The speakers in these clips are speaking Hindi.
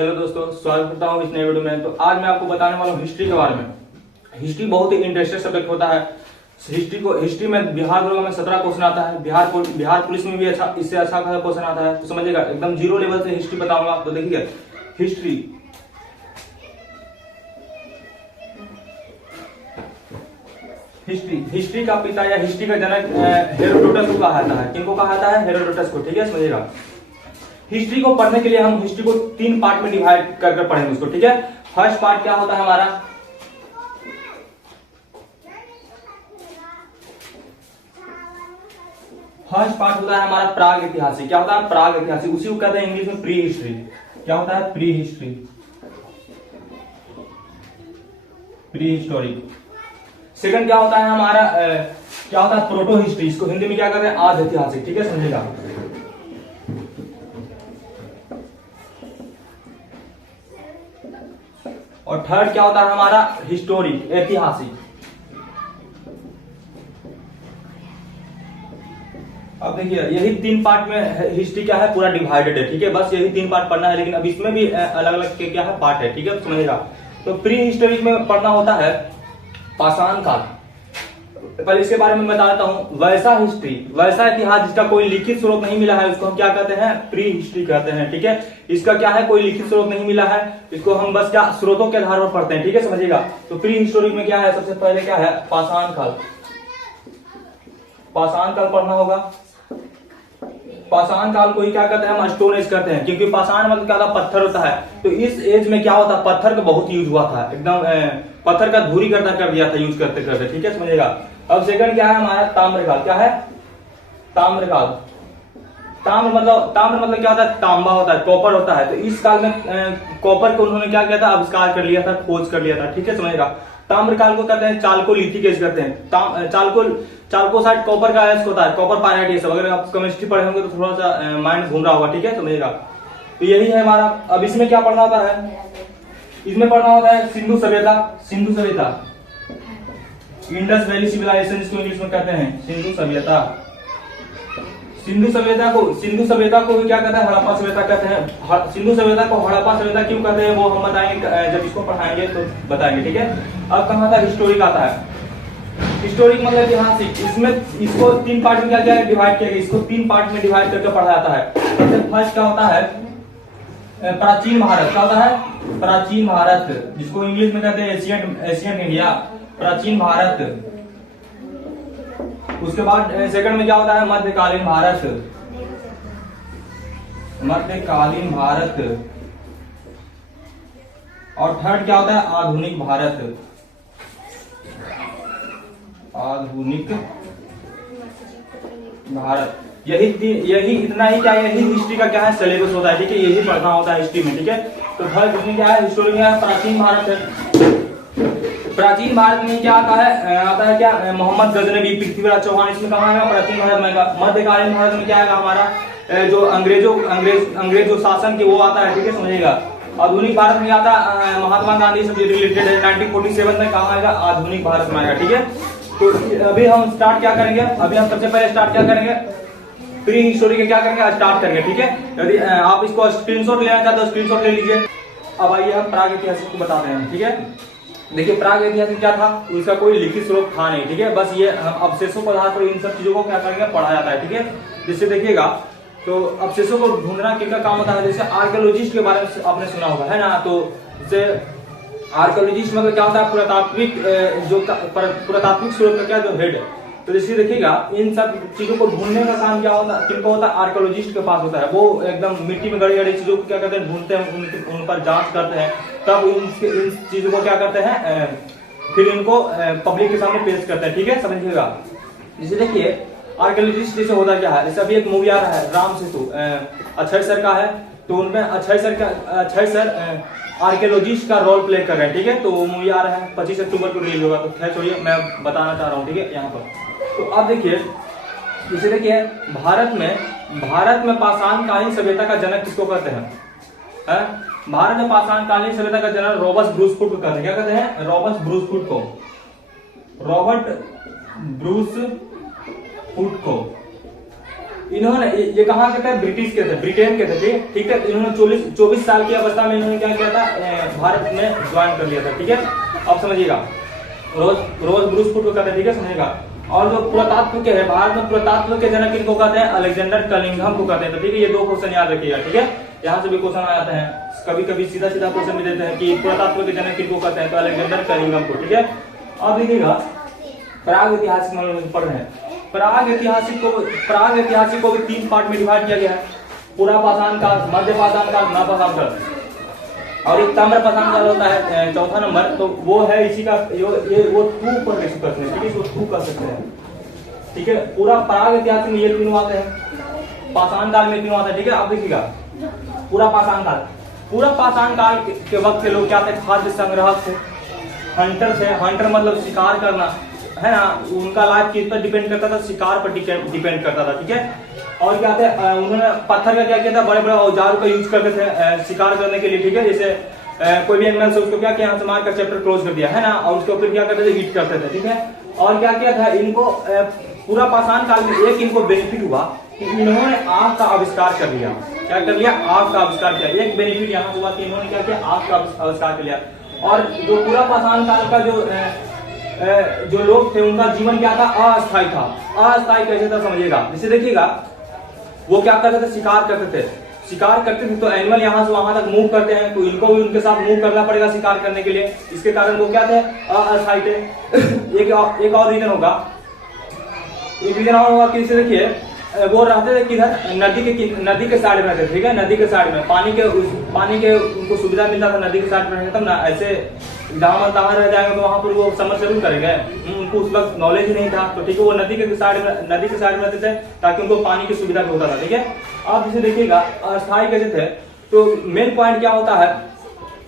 हेलो दोस्तों, स्वागत करता हूँ इस नए वीडियो में। तो आज मैं आपको बताने वाला हूँ हिस्ट्री के बारे में। हिस्ट्री बहुत ही इंटरेस्टिंग सब्जेक्ट होता है। हिस्ट्री में बिहार दरोगा में 17 क्वेश्चन आता है। बिहार पुलिस में भी इससे अच्छा खासा क्वेश्चन आता है। तो समझिएगा, एकदम जीरो लेवल से हिस्ट्री बताऊंगा। तो देखिए, हिस्ट्री का पिता या हिस्ट्री का जनक हेरोडोटस को कहा जाता है। किनको कहा जाता है? हेरोडोटस को। ठीक है, समझिएगा। हिस्ट्री को पढ़ने के लिए हम हिस्ट्री को 3 पार्ट में डिवाइड करके पढ़ेंगे उसको। ठीक है, फर्स्ट पार्ट क्या होता है हमारा? फर्स्ट पार्ट होता है हमारा प्राग ऐतिहासिक। क्या होता है? प्राग ऐतिहासिक। उसी को कहते हैं इंग्लिश में प्री हिस्ट्री। क्या होता है? Pre history, pre historic. Second क्या होता है हमारा? क्या होता है? Proto history. इसको हिंदी में क्या कहते हैं? आद्य ऐतिहासिक। ठीक है, समझिएगा। और थर्ड क्या होता है हमारा? हिस्टोरिक, ऐतिहासिक। अब देखिए, यही 3 पार्ट में हिस्ट्री क्या है, पूरा डिवाइडेड है। ठीक है, बस यही 3 पार्ट पढ़ना है। लेकिन अब इसमें भी अलग अलग के क्या है, पार्ट है। ठीक है, समझिएगा। तो प्री हिस्टोरिक में पढ़ना होता है पाषाण काल। पहले इसके बारे में बता देता हूं। वैसा हिस्ट्री, वैसा इतिहास जिसका कोई लिखित स्रोत नहीं मिला है, उसको हम क्या कहते हैं? प्री हिस्ट्री कहते हैं। ठीक है, इसका क्या है, कोई लिखित स्रोत नहीं मिला है, इसको हम बस क्या स्रोतों के आधार पर पढ़ते हैं। ठीक है, समझिएगा। तो प्री हिस्टोरिक में क्या है? सबसे पहले क्या है? पाषाण काल। पाषाण काल पढ़ना होगा। पाषाण काल को ही क्या कहते हैं? हम स्टोन एज कहते हैं, क्योंकि पाषाण मतलब क्या होता? पत्थर होता है। तो इस एज में क्या होता? पत्थर का बहुत यूज हुआ था। एकदम पत्थर का धूरी कर दिया था यूज करते करते। ठीक है, समझिएगा। अब सेकंड क्या है हमारा? ताम्रकाल। क्या है? ताम्रकाल। ताम्र मतलब क्या होता है? तांबा होता है, कॉपर होता है। तो इस काल में कॉपर को उन्होंने क्या किया था? आविष्कार कर लिया था, खोज कर लिया था। ठीक है, समझिएगा। ताम्रकाल को कहते हैं चालकोलिथिक एज कहते हैं। चालकोसाइट कॉपर का एज होता है, कॉपर पायराइट। ये सब अगर आप केमिस्ट्री पढ़े होंगे तो थोड़ा सा माइंड घूम रहा होगा। ठीक है, समझिएगा। तो यही है हमारा। अब इसमें क्या पढ़ना होता है? इसमें पढ़ना होता है सिंधु सभ्यता। सिंधु सभ्यता, इंडस वैली सिविलाइजेशन, जिसको इंग्लिश में कहते हैं सिंधु सभ्यता। सिंधु सभ्यता को क्या कहते हैं? हड़प्पा सभ्यता कहते हैं। सिंधु सभ्यता को हड़प्पा सभ्यता क्यों कहते हैं वो हम बताएंगे, जब इसको पढ़ाएंगे तो बताएंगे। ठीक है, अब कहाँ आता है? हिस्टोरिक आता है। हिस्टोरिक मतलब ऐतिहासिक। इसमें इसको 3 पार्ट में क्या क्या डिवाइड किया गया? इसको 3 पार्ट में डिवाइड करके पढ़ा जाता है। सबसे फर्स्ट क्या होता है? प्राचीन भारत। क्या होता है? प्राचीन भारत, जिसको इंग्लिश में कहते हैं एशियन इंडिया, प्राचीन भारत। उसके बाद सेकंड में क्या होता है? मध्यकालीन भारत, मध्यकालीन भारत। और थर्ड क्या होता है? आधुनिक भारत, आधुनिक भारत। यही इतना ही क्या, यही हिस्ट्री का क्या है? सिलेबस होता है। ठीक है, यही पढ़ना होता है हिस्ट्री में। ठीक है, तो थर्ड इसमें क्या है? हिस्टोरी में प्राचीन भारत है। प्राचीन भारत में क्या आता है क्या? मोहम्मद गजनवी, पृथ्वीराज चौहान। इसमें कहा है प्राचीन भारत में। मध्यकालीन भारत में क्या आएगा हमारा? जो अंग्रेज जो शासन के वो आता है। ठीक है, समझिएगा। आधुनिक भारत में आता है महात्मा गांधी से रिलेटेड है। 1947 में कहा आएगा? आधुनिक भारत में आएगा। ठीक है, तो अभी हम स्टार्ट क्या करेंगे? अभी हम सबसे पहले स्टार्ट क्या करेंगे? प्री हिस्टोरी के क्या करेंगे? स्टार्ट करेंगे। ठीक है, यदि आप इसको स्क्रीनशॉट लेना चाहते हो स्क्रीनशॉट ले लीजिए। अब आइए हम प्राग ऐतिहासिक को बताते हैं। ठीक है, देखिए, प्राग ऐतिहासिक क्या था? इसका कोई लिखित स्रोत था नहीं। ठीक है, बस ये हम अवशेषों के आधार पर इन सब चीजों को क्या करेंगे? पढ़ा जाता है। ठीक है, जिससे देखिएगा, तो अवशेषों को ढूंढना किसका काम होता है? जैसे आर्कियोलॉजिस्ट के बारे में आपने सुना होगा, है ना? तो जैसे आर्कियोलॉजिस्ट मतलब क्या होता है? पुरातात्विक स्रोत का क्या जो हेड है। तो जैसे देखिएगा, इन सब चीजों को ढूंढने का काम क्या होता है? किनको होता है? आर्कियोलॉजिस्ट के पास होता है। वो एकदम मिट्टी में गड़ी गड़ी चीजों को क्या करते हैं? ढूंढते हैं, उन पर जांच करते हैं, तब इन चीजों को क्या करते हैं? फिर इनको पब्लिक के सामने पेश करते हैं। ठीक है, समझिएगा। जैसे देखिए, आर्कियोलॉजिस्ट जैसे होता क्या है? जैसे अभी एक मूवी आ रहा है राम सेतु, अक्षय सर का है। तो उनमें अक्षय सर आर्कियोलॉजिस्ट का रोल प्ले कर रहे हैं। ठीक है, तो वो मूवी आ रहा है 25 अक्टूबर को रिलीज होगा। तो खैर छोड़िए, मैं बताना चाह रहा हूँ। ठीक है, यहाँ पर तो अब देखिए, जैसे देखिए, भारत में पाषाणकालीन सभ्यता का जनक किसको कहते हैं? भारत में पाषाणकालीन सभ्यता का जनक रॉबर्ट ब्रूस फुट को कहते हैं। क्या कहते हैं? रॉबर्ट ब्रूस फुट को। रॉबर्ट ब्रूस फुट को इन्होंने ये कहाँ के थे, ब्रिटिश के थे, ब्रिटेन के थे, ठीक है। इन्होंने 24 साल की अवस्था में इन्होंने क्या किया था, भारत में ज्वाइन कर लिया था, ठीक है। अब समझिएगा, रोज ब्रूसफुट को कहते हैं, ठीक है, समझिएगा। और जो पुरातत्व के है, भारत में पुरातत्व के जनक इनको कहते हैं, अलेक्जेंडर कनिंघम को कहते हैं, तो ठीक है। ये 2 क्वेश्चन याद रखिएगा, ठीक है। यहाँ से भी क्वेश्चन आ जाते हैं, कभी कभी सीधा क्वेश्चन भी देते हैं कि पुरातत्व के जनक किनको कहते हैं, तो अलेक्जेंडर कनिंघम को, ठीक है। अब देखिएगा, प्राग ऐतिहासिक पढ़ रहे हैं। प्राग ऐतिहासिक को भी 3 पार्ट में डिवाइड किया गया है। पूरा पाषाण काल, मध्य पाषाण काल, नवपाषाण काल, और एक ताम्र पाषाण काल होता है 4था नंबर। तो वो है इसी का ये वो 2 पर बेसिस करते हैं, ठीक है, इसको 2 कर सकते हैं, ठीक है। पूरा प्राग ऐतिहासिक में ये 3 आते हैं, पाषाण काल में 3 आता है, ठीक है। अब देखिएगा, पूरा पाषाण काल के वक्त के लोग क्या थे, खाद्य संग्राहक थे, हंटर थे। हंटर मतलब शिकार करना, है ना। उनका लाइफ किस पर डिपेंड करता था, शिकार पर डिपेंड करता था, ठीक है। और क्या थे, उन्होंने पत्थर का क्या किया था, बड़े बड़े औजारों का यूज करते थे शिकार करने के लिए, ठीक है। जैसे कोई भी एनिमल से उसको क्या किया, से मार कर चैप्टर क्लोज कर दिया, है ना। और उसके ऊपर क्या करते थे, हिट करते थे, ठीक है। और क्या किया था, इनको पूरा पाषाण काल में एक इनको बेनिफिट हुआ कि इन्होंने आग का आविष्कार कर लिया। क्या कर लिया, आग का आविष्कार किया। एक बेनिफिट यहाँ हुआ कि इन्होंने क्या किया, आग का आविष्कार कर लिया। और जो पूरा पाषाण काल का जो लोग थे, उनका जीवन क्या था, अस्थायी था। अस्थायी कैसे था, समझिएगा। जैसे देखिएगा, वो क्या करते थे, शिकार करते थे। तो एनिमल यहाँ से वहां तक मूव करते हैं, तो इनको भी उनके साथ मूव करना पड़ेगा शिकार करने के लिए। इसके कारण वो क्या थे, अस्थायी थे। एक और रीजन होगा, कि जैसे देखिए, वो रहते थे किधर, नदी के साइड में रहते थे, ठीक है। नदी के साइड में पानी के उनको सुविधा मिलता था, नदी के साइड में रहते, तब ना ऐसे तहाँ रह जाएंगे तो वहां पर वो समरसेबल करेंगे। उनको उस वक्त नॉलेज ही नहीं था, तो ठीक है, वो नदी के साइड में रहते थे, ताकि उनको पानी की सुविधा भी होता था, ठीक है। आप जैसे देखिएगा, अस्थायी कैसे थे, तो मेन पॉइंट क्या होता है,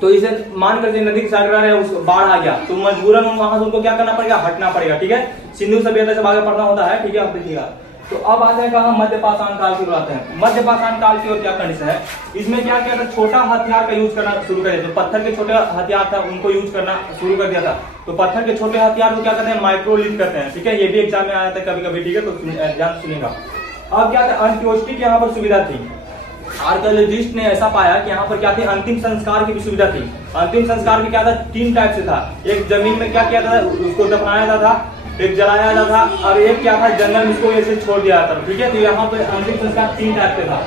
तो इसे मान कर नदी के साइड रहे, बाढ़ आ गया, तो मजबूरन वहां से उनको क्या करना पड़ेगा, हटना पड़ेगा, ठीक है। सिंधु सभ्यता से आगे बढ़ना होता है, ठीक है। आप देखिएगा, तो अब आते हैं कहा, मध्य पाषाण काल की बुलाते हैं। मध्य पाषाण काल की और क्या कंडीशन है, इसमें क्या किया था, छोटा हथियार का यूज करना शुरू कर दिया। तो पत्थर के छोटे हथियार था, उनको यूज करना शुरू कर दिया था। तो पत्थर के छोटे हथियार को क्या करते हैं, माइक्रोलिथ करते हैं, ठीक है। ये भी एग्जाम में आया था कभी कभी, ठीक है, तो ध्यान सुनिएगा। अब क्या था, अंत्योष्टि की यहाँ पर सुविधा थी। आर्कियोलॉजिस्ट ने ऐसा पाया कि यहाँ पर क्या थी, अंतिम संस्कार की भी सुविधा थी। अंतिम संस्कार की क्या था, 3 टाइप से था। एक जमीन में क्या किया था, उसको दफनाया जाता था, एक जलाया जाता था, और एक क्या था, जंगल में इसको ऐसे छोड़ दिया जाता था, ठीक है। तो यहाँ पर अंतिम संस्कार 3 टाइप से था।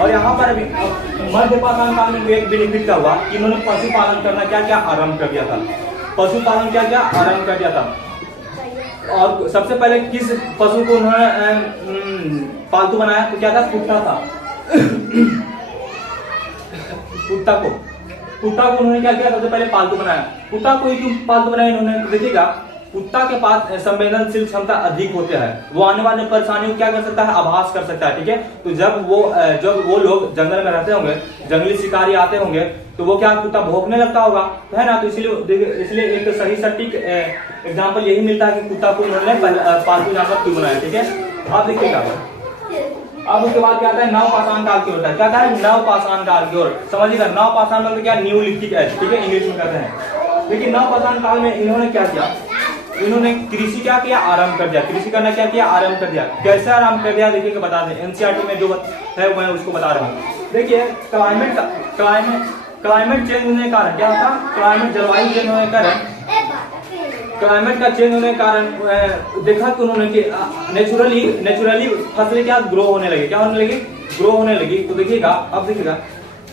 और यहाँ पर मध्य पाषाण काल में एक बेनिफिट क्या हुआ कि इन्होंने पशुपालन करना क्या आरंभ कर दिया था। पशुपालन क्या आरंभ कर दिया था। और सबसे पहले किस पशु को उन्होंने पालतू बनाया, तो क्या था, कुत्ता था। कुत्ता को उन्होंने क्या किया, सबसे पहले पालतू बनाया। कुत्ता को ही क्यों पालतू बनाया इन्होंने, तो देखिएगा, कुत्ता के पास संवेदनशील क्षमता अधिक होते हैं, वो आने वाले परेशानियों को क्या कर सकता है, आभास कर सकता है, ठीक है। तो जब वो लोग जंगल में रहते होंगे, जंगली शिकारी आते होंगे, तो वो क्या, कुत्ता भौंकने लगता होगा, है ना। तो इसलिए एक सही सटीक एग्जाम्पल यही मिलता है कि कुत्ता को उन्होंने पालतू जानवर क्यों बनाया, ठीक है। आप देखिएगा, अब उसके बाद क्या आता है, नवपाषाण काल की ओर। क्या था, नवपाषाण काल की ओर, समझिएगा। नवपाषाण मतलब क्या, न्यूलिथिक एज, ठीक है, इंग्लिश में कहते हैं। लेकिन नवपाषाण काल में इन्होंने क्या किया, इन्होंने कृषि क्या किया, आरंभ कर दिया। कृषि करना क्या किया, आरंभ कर दिया। कैसे आरंभ कर दिया, देखिए बता दें, एनसीईआरटी में जो है मैं उसको बता रहा हूँ। देखिए, क्लाइमेट चेंज होने के कारण क्या था, क्लाइमेट जलवायु चेंज होने के कारण, क्लाइमेट का चेंज होने के कारण देखा कि उन्होंने कि नेचुरली फसलें क्या ग्रो होने लगी, ग्रो होने लगी। तो देखिएगा, अब देखिएगा,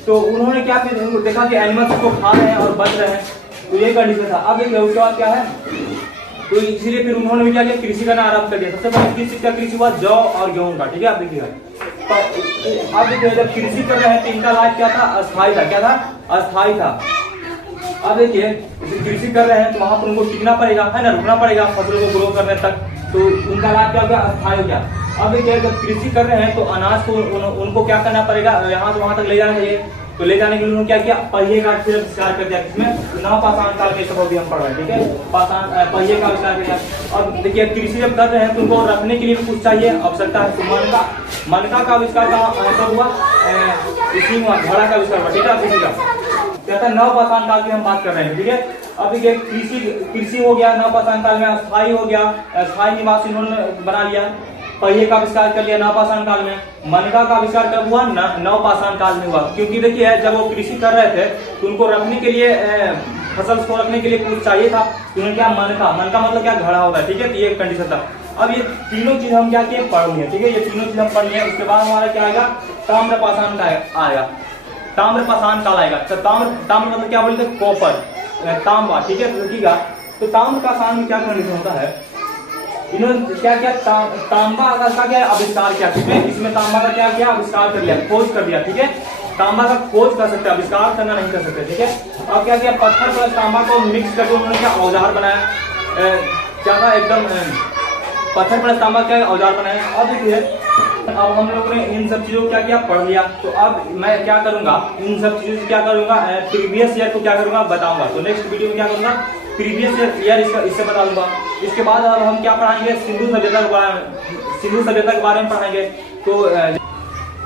तो उन्होंने क्या किया, देखा कि एनिमल्स को खा रहे हैं और बच रहे हैं, तो ये कंडीशन था। अब देखिए उसके बाद क्या है, तो इसीलिए फिर उन्होंने भी क्या किया, कृषि करना आरंभ कर दिया। सबसे पहले किस का कृषि हुआ, जौ और गेहूं का, ठीक है। आप देखिएगा, अब देखिए, जब कृषि कर रहे हैं तो इनका लाइफ क्या था, अस्थायी था। क्या था, अस्थायी था। अब देखिए, कृषि कर रहे हैं तो वहां पर उनको टिकना पड़ेगा, है ना, रुकना पड़ेगा फसलों को ग्रो करने तक, तो उनका लाभ क्या हो गया, अस्थायी हो गया। अब देखिए, जब कृषि कर रहे हैं तो अनाज को उनको क्या करना पड़ेगा, यहाँ से वहां तक ले जाना चाहिए। तो ले जाने के लिए उन्होंने क्या किया, पहिए का आविष्कार कर दिया। किसमें, नवपाषाण काल के सब भी हम पढ़ रहे हैं, ठीक है। पहिए का आविष्कार कर दिया। और देखिए, कृषि जब कर रहे हैं तो उनको रखने के लिए भी कुछ चाहिए, आवश्यकता है। तो मनका का आविष्कार कब हुआ, इसी में घड़ा का आविष्कार हुआ, ठीक है। कृषि का क्या था, नवपाषाण काल की हम बात कर रहे हैं, ठीक है। अब देखिए, कृषि हो गया नवपाषाण काल में, अस्थायी हो गया, अस्थायी निवास इन्होंने बना लिया। पहिए का आविष्कार कर लिया नवपाषाण काल में। मनका का आविष्कार कब हुआ? नवपाषाण काल में हुआ। क्योंकि देखिए जब वो कृषि कर रहे थे तो उनको रखने के लिए फसल को रखने के लिए कुछ चाहिए था, तो उन्होंने क्या मनका मतलब क्या घड़ा होता है, ठीक है। तो ये कंडीशन था। अब ये तीनों चीज हम क्या किए पढ़ लिए, ठीक है। ये तीनों चीज हम पढ़ लिए। उसके बाद हमारा क्या आएगा? ताम्रपाषाण का आएगा, ताम्रपाषाण काल आएगा। तो ताम्र मतलब क्या बोलते हैं? कॉपर, तांबा, ठीक है। देखिएगा तो ताम्रपाषाण में क्या कंडीशन होता है, इन्होंने क्या किया? तांबा का क्या आविष्कार किया, ठीक है। इसमें तांबा का क्या किया? आविष्कार कर लिया, खोज कर दिया, ठीक है। तांबा का खोज कर सकते, आविष्कार करना नहीं कर सकते, ठीक है। अब क्या किया? पत्थर प्लस तांबा को मिक्स करके उन्होंने क्या औजार बनाया, क्या था? एकदम पत्थर प्लस तांबा क्या औजार बनाया। अब देखिए अब हम लोगों ने इन सब चीजों को क्या किया? पढ़ लिया। तो अब मैं क्या करूंगा? इन सब चीजों से क्या करूंगा? प्रीवियस ईयर को क्या करूंगा? बताऊंगा। तो नेक्स्ट वीडियो में क्या करूंगा? प्रीवियस ईयर इससे बता दूंगा। इसके बाद अब हम क्या पढ़ाएंगे? सिंधु सभ्यता के बारे में पढ़ाएंगे। तो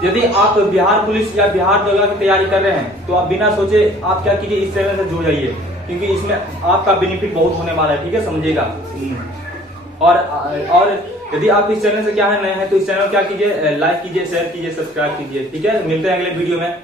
यदि आप बिहार पुलिस या बिहार दरोगा की तैयारी कर रहे हैं तो आप बिना सोचे आप क्या कीजिए? इस चैनल से जुड़ जाइए, क्योंकि इसमें आपका बेनिफिट बहुत होने वाला है, ठीक है, समझिएगा। और यदि आप इस चैनल से क्या है नए हैं तो इस चैनल क्या कीजिए? लाइक कीजिए, शेयर कीजिए, सब्सक्राइब कीजिए, ठीक है। मिलते हैं अगले वीडियो में।